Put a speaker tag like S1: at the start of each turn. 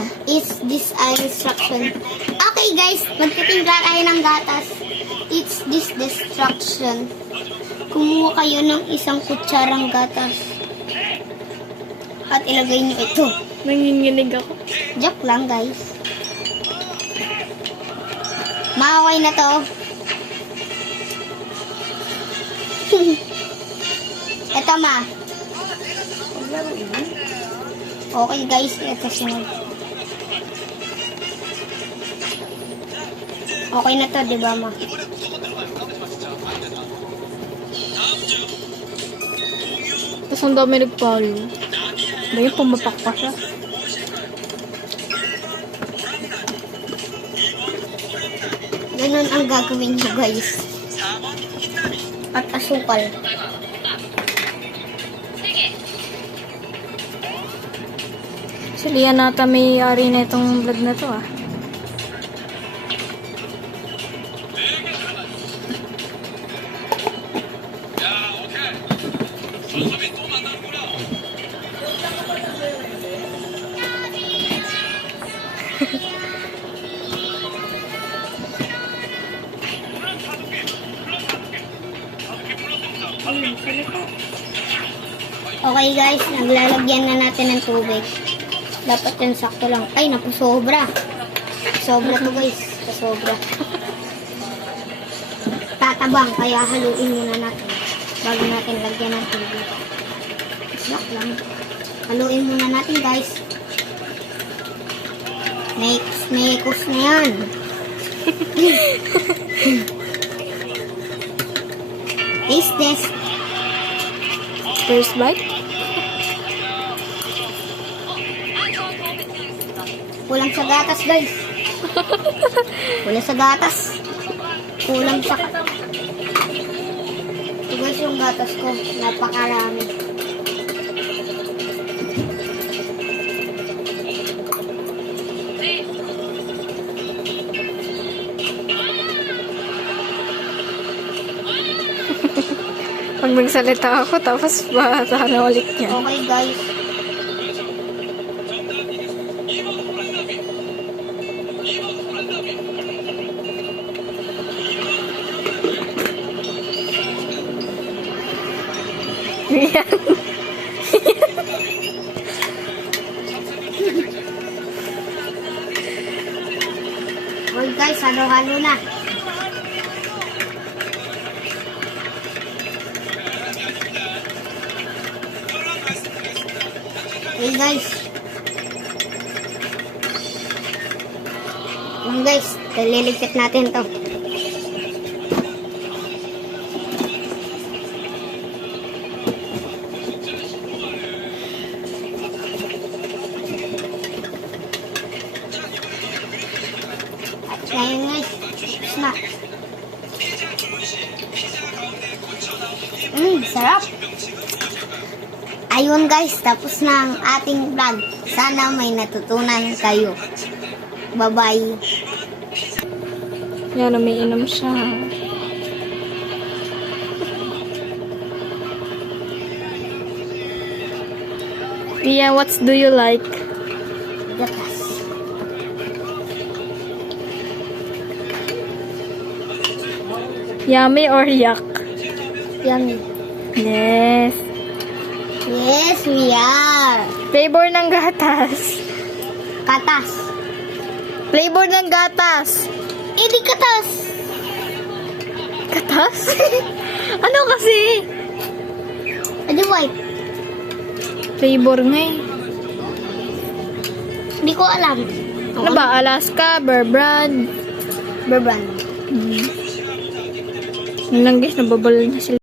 S1: lang.
S2: It's this instruction. Okay guys, magtitimpla tayo ng gatas. It's this destruction. Kumuha kayo ng isang kutsarang gatas. At ilagay niyo ito.
S1: Nanginginig ako.
S2: Joke lang guys. Maaway na to. ito ma. Okay guys, ito sunod. Okay na to, di ba ma?
S1: Tapos ang dami nagpalo. Ba yung pumapak pa siya?
S2: Ganun ang gagawin nyo guys. At asukal.
S1: Si Lian nata may ari na itong vlog na to ah.
S2: Okay guys, naglalagyan na natin ng tubig. Dapat yan sakto lang. Ay, naku, sobra. Sobra to guys. Sobra. Tatabang, kaya haluin muna natin. Bago natin lagyan ng tubig. Yak lang. Haluin muna natin guys. Next, nekos na yan. Taste test.
S1: First bite?
S2: Kulang sa gatas, guys. Kulang sa gatas. Kulang sa... Ito guys yung gatas ko. Napakarami.
S1: Pag nagsalita ako, tapos bata na ulit niya.
S2: Okay, guys. Okay, guys. Halo-halo na. Okay, guys. Yan, guys. Liligpit natin to. Ngayon, guys. Tapos na. Mmm, sarap. Ayun guys, tapos na ang ating vlog. Sana may natutunan kayo. Bye-bye.
S1: Yan, umiinom siya. Tia, what do you like?
S2: Gatas.
S1: Yummy or yuck?
S2: Yummy.
S1: Yes.
S2: Yes, we are.
S1: Flavor ng gatas.
S2: Katas.
S1: Flavor ng gatas.
S2: Eh, di katas.
S1: Gatas? ano kasi?
S2: Di white.
S1: Flavor nga eh.
S2: Hindi ko alam.
S1: Ano ba? Alaska, Bear Brand.
S2: Berbrand.
S1: Hmm. Yun lang guys, nababal na sila.